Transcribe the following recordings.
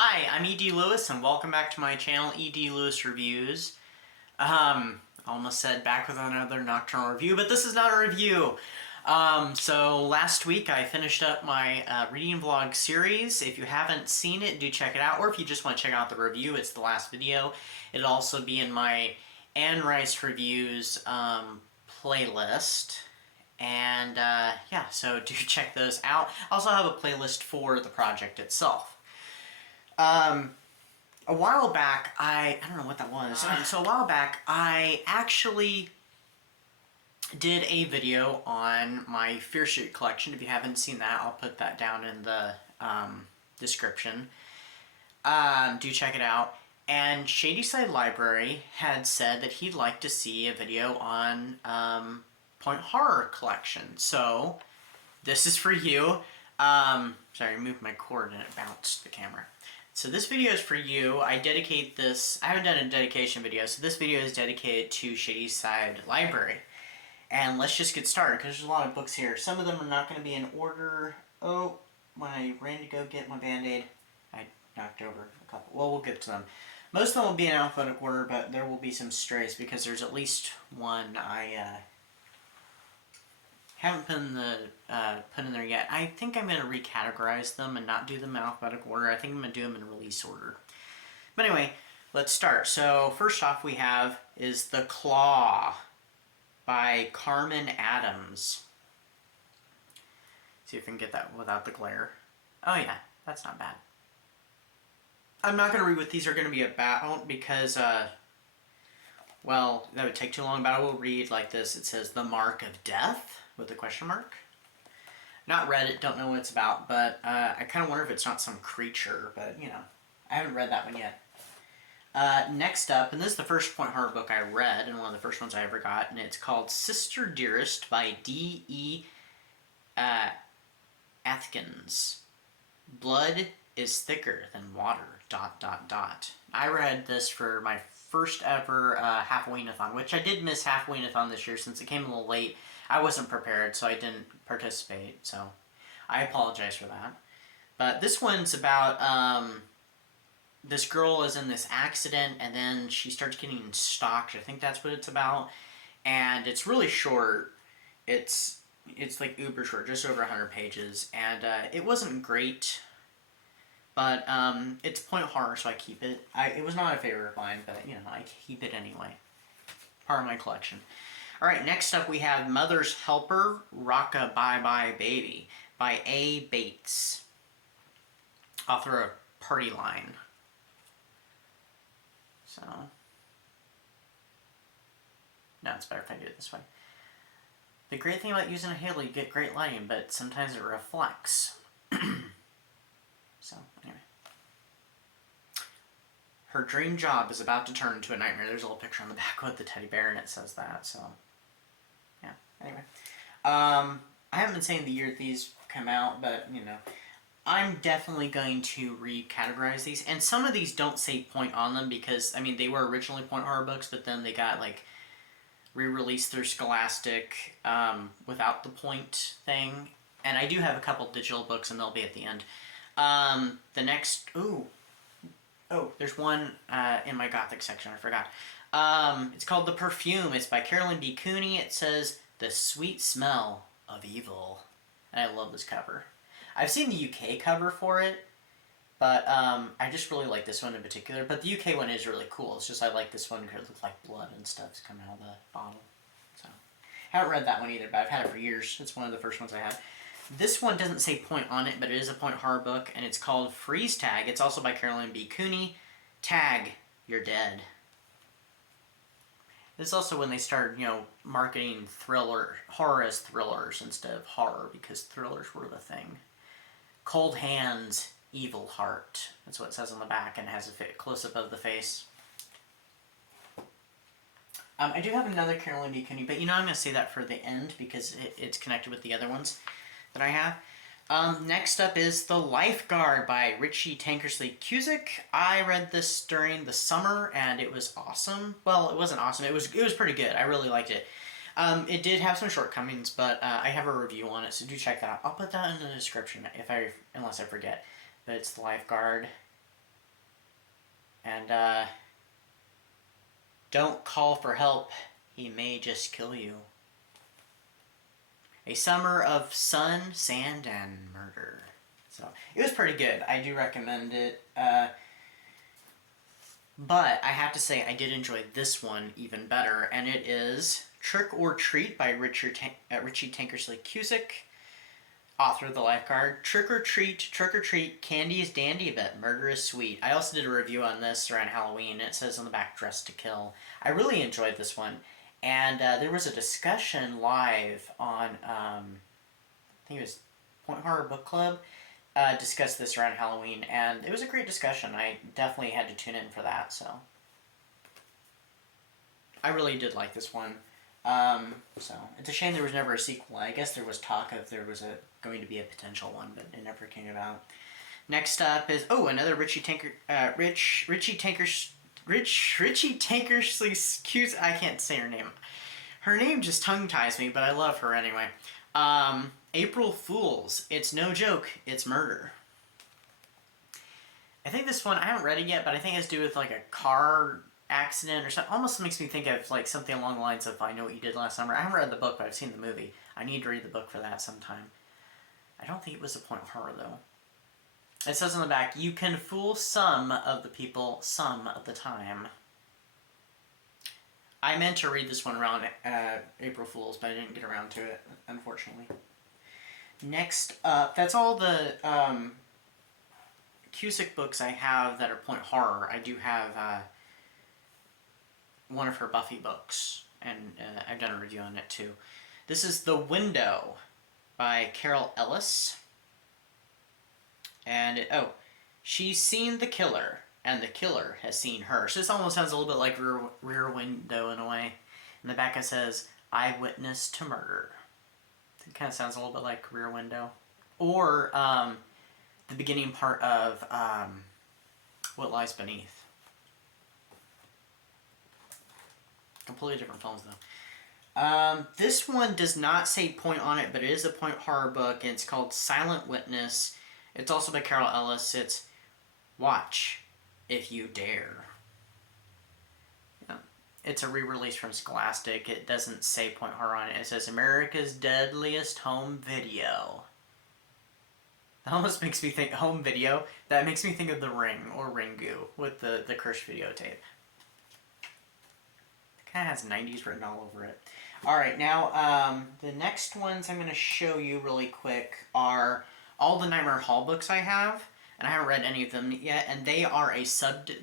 Hi, I'm E.D. Lewis, and welcome back to my channel, E.D. Lewis Reviews. Almost said back with another nocturnal review, but this is not a review. So last week I finished up my reading vlog series. If you haven't seen it, do check it out, or if you just want to check out the review, it's the last video. It'll also be in my Anne Rice Reviews playlist. And yeah, so do check those out. I also have a playlist for the project itself. A while back, I don't know what that was. So a while back, I actually did a video on my Fear Street collection. If you haven't seen that, I'll put that down in the description. Do check it out. And Shadyside Library had said that he'd like to see a video on Point Horror collection. So this is for you. Sorry, I moved my cord and it bounced the camera. So this video is for you. I dedicate this, I haven't done a dedication video, so this video is dedicated to Shadyside Library. And let's just get started, because there's a lot of books here. Some of them are not going to be in order. Oh, when I ran to go get my Band-Aid, I knocked over a couple. Well, we'll get to them. Most of them will be in alphabetical order, but there will be some strays, because there's at least one I haven't put in there yet. I think I'm going to recategorize them and not do them in alphabetical order. I think I'm going to do them in release order. But anyway, let's start. So first off we have is The Claw by Carmen Adams. See if I can get that without the glare. Oh yeah, that's not bad. I'm not going to read what these are going to be about because, well, that would take too long, but I will read like this. It says, The Mark of Death, with a question mark. Not read it, don't know what it's about, but I kind of wonder if it's not some creature, but, you know, I haven't read that one yet. Next up, and this is the first Point Horror book I read, and one of the first ones I ever got, and it's called Sister Dearest by D.E. Atkins. Blood is thicker than water, ... I read this for my first ever Half-Ween-a-thon, which I did miss Half-Ween-a-thon this year since it came a little late. I wasn't prepared, so I didn't participate, so I apologize for that. But this one's about, this girl is in this accident, and then she starts getting stalked. I think that's what it's about. And it's really short. It's like uber short, just over 100 pages. And it wasn't great, but it's Point Horror, so I keep it. It was not a favorite of mine, but, you know, I keep it anyway. Part of my collection. Alright, next up we have Mother's Helper, Rock-a-Bye-Bye Baby by A. Bates, author of Party Line. So, no, it's better if I do it this way. The great thing about using a halo, you get great lighting, but sometimes it reflects. So, anyway. Her dream job is about to turn into a nightmare. There's a little picture on the back with the teddy bear, and it says that, so... yeah, anyway. I haven't been saying the year that these come out, but, you know, I'm definitely going to recategorize these. And some of these don't say point on them because, I mean, they were originally Point Horror books, but then they got, like, re-released through Scholastic without the point thing. And I do have a couple digital books, and they'll be at the end. The next... Oh, there's one in my Gothic section, I forgot. It's called The Perfume. It's by Carolyn B. Cooney. It says, The Sweet Smell of Evil. And I love this cover. I've seen the UK cover for it, but I just really like this one in particular. But the UK one is really cool. It's just I like this one because it looks like blood and stuff's coming out of the bottle. So, haven't read that one either, but I've had it for years. It's one of the first ones I had. This one doesn't say point on it, but it is a Point Horror book, and it's called Freeze Tag. It's also by Carolyn B. Cooney. Tag, you're dead. This is also when they started, you know, marketing horror as thrillers instead of horror, because thrillers were the thing. Cold Hands, Evil Heart. That's what it says on the back, and it has a close-up of the face. I do have another Carolyn B. Cooney, but you know I'm going to say that for the end, because it's connected with the other ones that I have. Next up is The Lifeguard by Richie Tankersley Cusick. I read this during the summer, and it was awesome. Well, it wasn't awesome. It was pretty good. I really liked it. It did have some shortcomings, but I have a review on it, so do check that out. I'll put that in the description unless I forget. But it's The Lifeguard. And don't call for help. He may just kill you. A summer of sun, sand, and murder. So it was pretty good. I do recommend it. But I have to say I did enjoy this one even better, and it is Trick or Treat by Richie Tankersley Cusick, author of The Lifeguard. Trick or treat, candy is dandy, but murder is sweet. I also did a review on this around Halloween. It says on the back, Dress to Kill. I really enjoyed this one. And there was a discussion live on, I think it was Point Horror Book Club, discussed this around Halloween, and it was a great discussion. I definitely had to tune in for that, so. I really did like this one. So, it's a shame there was never a sequel. I guess there was talk of there was going to be a potential one, but it never came about. Next up is, another Richie Tankersley Cusick. I can't say her name. Her name just tongue-ties me, but I love her anyway. April Fools. It's no joke. It's murder. I think this one, I haven't read it yet, but I think it has to do with like a car accident or something. Almost makes me think of like something along the lines of I Know What You Did Last Summer. I haven't read the book, but I've seen the movie. I need to read the book for that sometime. I don't think it was a point of horror, though. It says on the back, you can fool some of the people some of the time. I meant to read this one around April Fool's, but I didn't get around to it, unfortunately. Next up, that's all the Cusick books I have that are point horror. I do have one of her Buffy books, and I've done a review on it too. This is The Window by Carol Ellis. And she's seen the killer, and the killer has seen her. So this almost sounds a little bit like Rear Window in a way. In the back it says, Eyewitness to Murder. It kind of sounds a little bit like Rear Window. Or the beginning part of What Lies Beneath. Completely different films, though. This one does not say point on it, but it is a point horror book, and it's called Silent Witness. It's also by Carol Ellis. It's Watch If You Dare. Yeah. It's a re-release from Scholastic. It doesn't say point horror on it. It says America's Deadliest Home Video. That almost makes me think home video. That makes me think of The Ring or Ringu with the cursed videotape. It kind of has 90s written all over it. Alright, now the next ones I'm going to show you really quick are all the Nightmare Hall books I have, and I haven't read any of them yet, and they are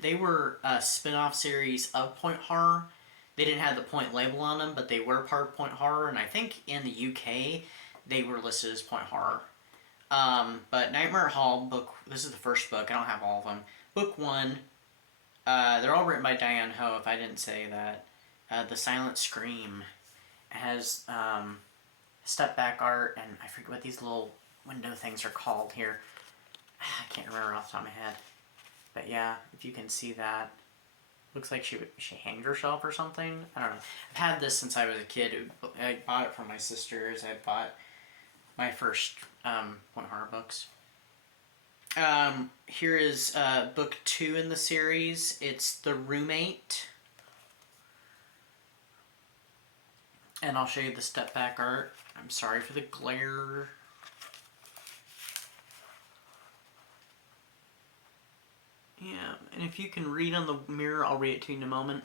they were a spin-off series of Point Horror. They didn't have the Point label on them, but they were part of Point Horror, and I think in the UK they were listed as Point Horror. But Nightmare Hall book, this is the first book, I don't have all of them. Book 1, they're all written by Diane Ho, if I didn't say that. The Silent Scream. It has step back art, and I forget what these little window things are called here. I can't remember off the top of my head. But yeah, if you can see that. Looks like she hanged herself or something. I don't know. I've had this since I was a kid. I bought it from my sisters. I bought my first Point Horror books. Here is book 2 in the series. It's The Roommate. And I'll show you the step back art. I'm sorry for the glare. Yeah, and if you can read on the mirror, I'll read it to you in a moment.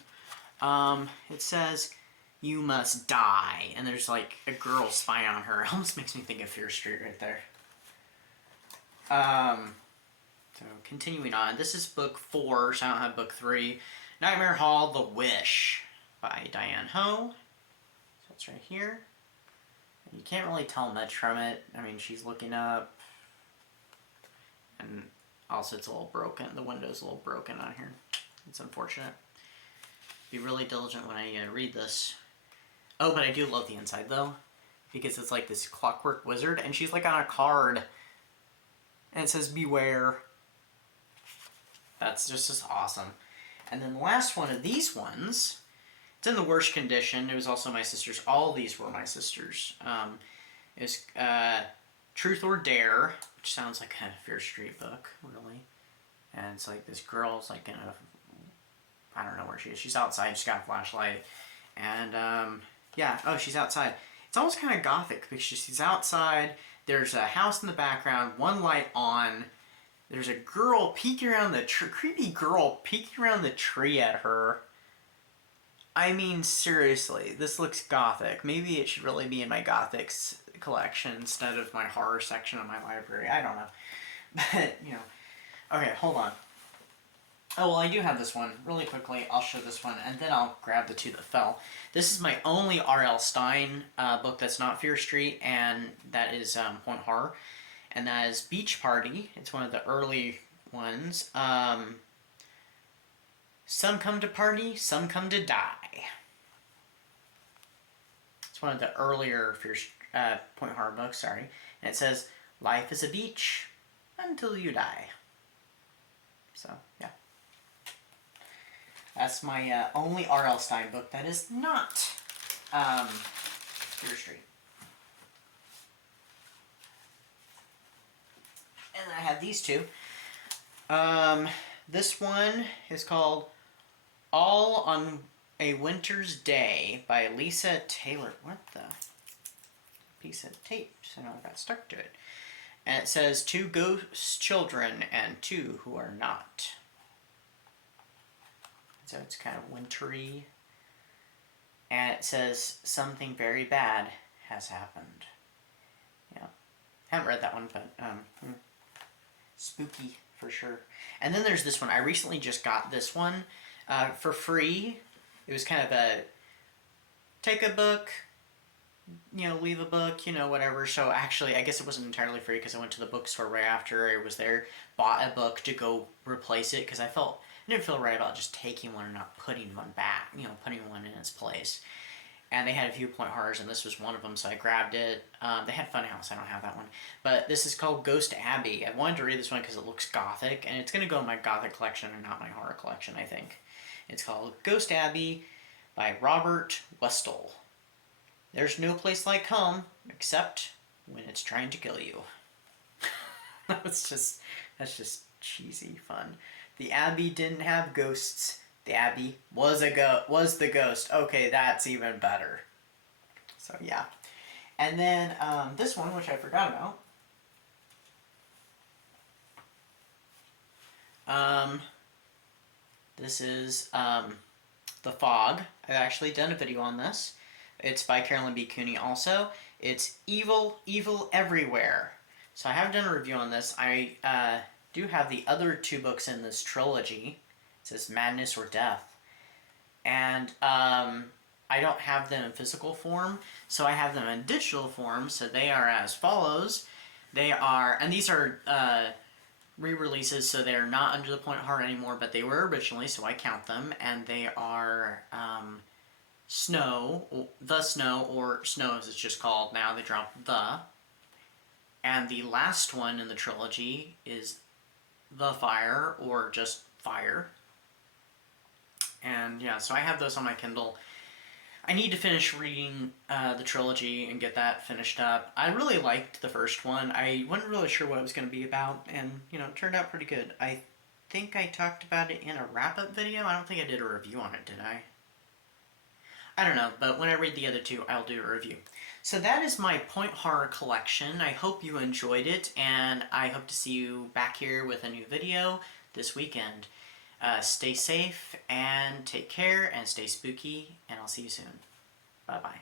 It says, you must die. And there's like a girl spying on her. It almost makes me think of Fear Street right there. So continuing on. This is book 4, so I don't have book 3. Nightmare Hall, The Wish by Diane Ho. So it's right here. You can't really tell much from it. I mean, she's looking up. And also it's a little broken. The window's a little broken on here. It's unfortunate. Be really diligent when I read this. Oh, but I do love the inside though. Because it's like this clockwork wizard. And she's like on a card. And it says, beware. That's just awesome. And then the last one of these ones, it's in the worst condition. It was also my sister's. All these were my sister's. It was Truth or Dare, which sounds like a Fear Street book, really. And it's like this girl's like in a I don't know where she is. She's outside. She's got a flashlight. And, yeah. Oh, she's outside. It's almost kind of gothic because she's outside. There's a house in the background. One light on. There's a girl peeking around the tree. Creepy girl peeking around the tree at her. I mean, seriously. This looks gothic. Maybe it should really be in my gothics collection instead of my horror section of my library. I don't know. But, you know. Okay, hold on. Oh, well, I do have this one. Really quickly, I'll show this one, and then I'll grab the two that fell. This is my only R.L. Stine book that's not Fear Street, and that is Point Horror. And that is Beach Party. It's one of the early ones. Some come to party, some come to die. It's one of the earlier Point Horror books, sorry. And it says, life is a beach until you die. So, yeah. That's my only R.L. Stine book that is not Fear Street. And then I have these two. This one is called All on a Winter's Day by Lisa Taylor. What the? Piece of tape somehow got stuck to it. And it says, 2 ghost children and 2 who are not. So it's kind of wintry. And it says, something very bad has happened. Yeah. Haven't read that one, but spooky for sure. And then there's this one. I recently just got this one for free. It was kind of a take a book, you know, leave a book, you know, whatever. So actually, I guess it wasn't entirely free because I went to the bookstore right after I was there, bought a book to go replace it because I didn't feel right about just taking one and not putting one back, you know, putting one in its place. And they had a few Point Horrors, and this was one of them, so I grabbed it. They had Funhouse, I don't have that one. But this is called Ghost Abbey. I wanted to read this one because it looks gothic, and it's going to go in my gothic collection and not my horror collection, I think. It's called Ghost Abbey by Robert Westall. There's no place like home, except when it's trying to kill you. That's just cheesy fun. The Abbey didn't have ghosts. The Abbey was the ghost. Okay, that's even better. So yeah. And then this one, which I forgot about. This is The Fog. I've actually done a video on this. It's by Carolyn B. Cooney also. It's Evil, Evil Everywhere. So I haven't done a review on this. I do have the other 2 books in this trilogy. It says Madness or Death. And I don't have them in physical form, so I have them in digital form. So they are as follows. They are, and these are re-releases, so they're not under the Point Horror anymore, but they were originally, so I count them. And they are Snow, The Snow, or Snow as it's just called now. They dropped The. And the last one in the trilogy is The Fire, or just Fire. And yeah, so I have those on my Kindle. I need to finish reading the trilogy and get that finished up. I really liked the first one. I wasn't really sure what it was going to be about, and you know, it turned out pretty good. I think I talked about it in a wrap-up video. I don't think I did a review on it, did I? I don't know, but when I read the other 2, I'll do a review. So that is my Point Horror collection. I hope you enjoyed it, and I hope to see you back here with a new video this weekend. Stay safe, and take care, and stay spooky, and I'll see you soon. Bye-bye.